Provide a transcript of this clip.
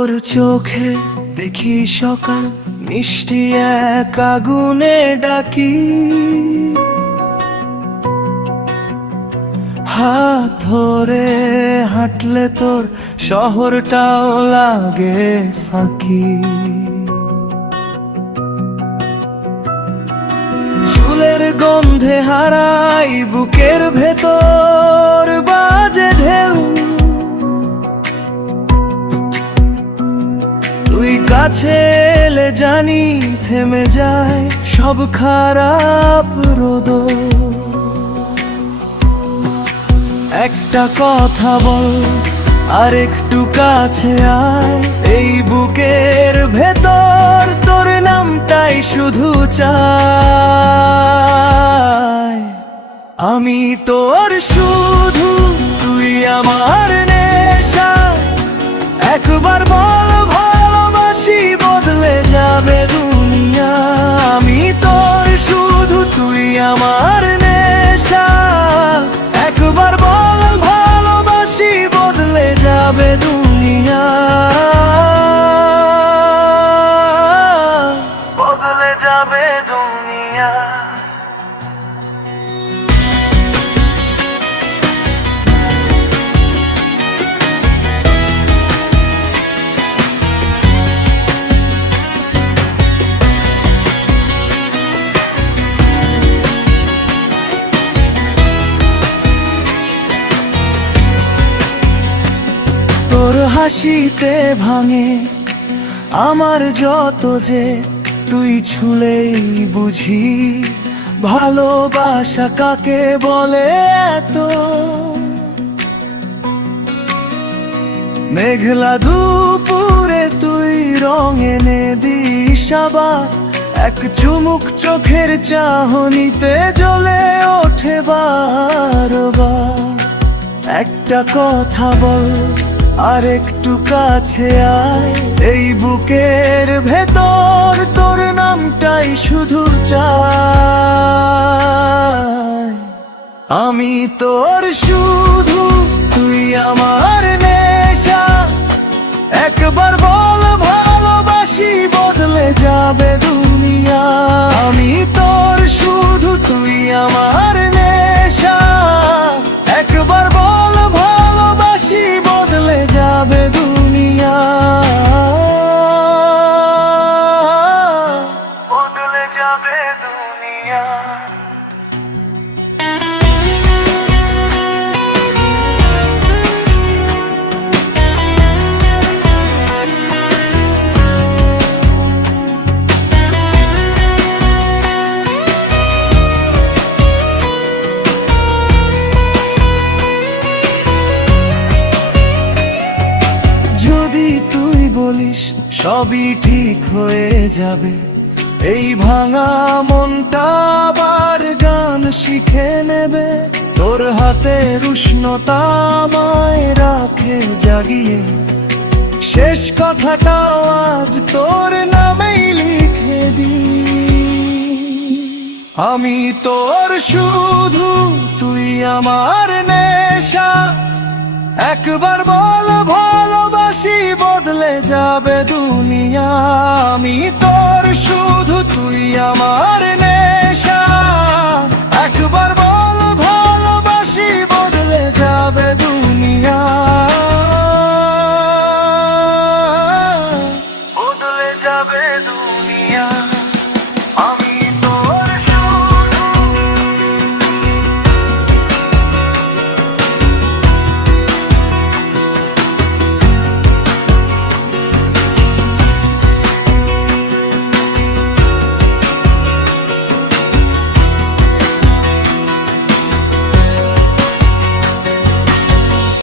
তোর চোখে দেখি সকাল, মিষ্টি এক আগুনে ডাকি। হাত ধরে হাঁটলে তোর শহরটাও লাগে ফাঁকি। চুলের গন্ধে হারাই বুকের ভেতর বাজে ঢেউ। তুই কাছে এলে জানি থেমে যায় সব খারাপ রোদ। একটা কথা বল আর একটু কাছে আয়, এই বুকের ভেতর তোর নামটাই শুধু চাই। আমি তোর শুধু, তুই আমার নেশা। একবার বল ভালোবাসি, বদলে যাবে দুনিয়া। আমি তোর শুধু, তুই আমার নেশা। একবার বল ভালোবাসি, বদলে যাবে দুনিয়া। বদলে যাবে দুনিয়া। তোর হাসিতে ভাঙে আমার যত যে, তুই ছুলেই বুঝি ভালোবাসা কাকে বলে এত। মেঘলা দুপুরে তুই রং এনে দিস আবার, এক চুমুক চোখের চাহনিতে জ্বলে ওঠে বারবার। একটা কথা বল আর একটু কাছে আয়, এই বুকের ভেতর তোর নামটাই শুধু চাই। আমি তোর শুধু, তুই আমার নেশা। একবার বল ভালোবাসি, বদলে যাবে দুনিয়া। আমি তোর শুধু, তুই আমার নেশা। একবার বল ভালোবাসি, বদলে যাবে দুনিয়া। বদলে যাবে দুনিয়া। যদি তুই বলিস সবই ঠিক হয়ে যাবে, এই ভাঙা মনটা আবার গান শিখে নেবে। তোর হাতের উষ্ণতা আমায় রাখে জাগিয়ে, শেষ কথাটাও আজ তোর নামেই লিখে দি। আমি তোর শুধু, তুই আমার নেশা। একবার বল ভালোবাসি, বদলে যাবে দুনিয়া। আমি তোর শুধু, তুই আমার নেশা। একবার বল ভালোবাসি, বদলে যাবে দুনিয়া। বদলে যাবে দুনিয়া।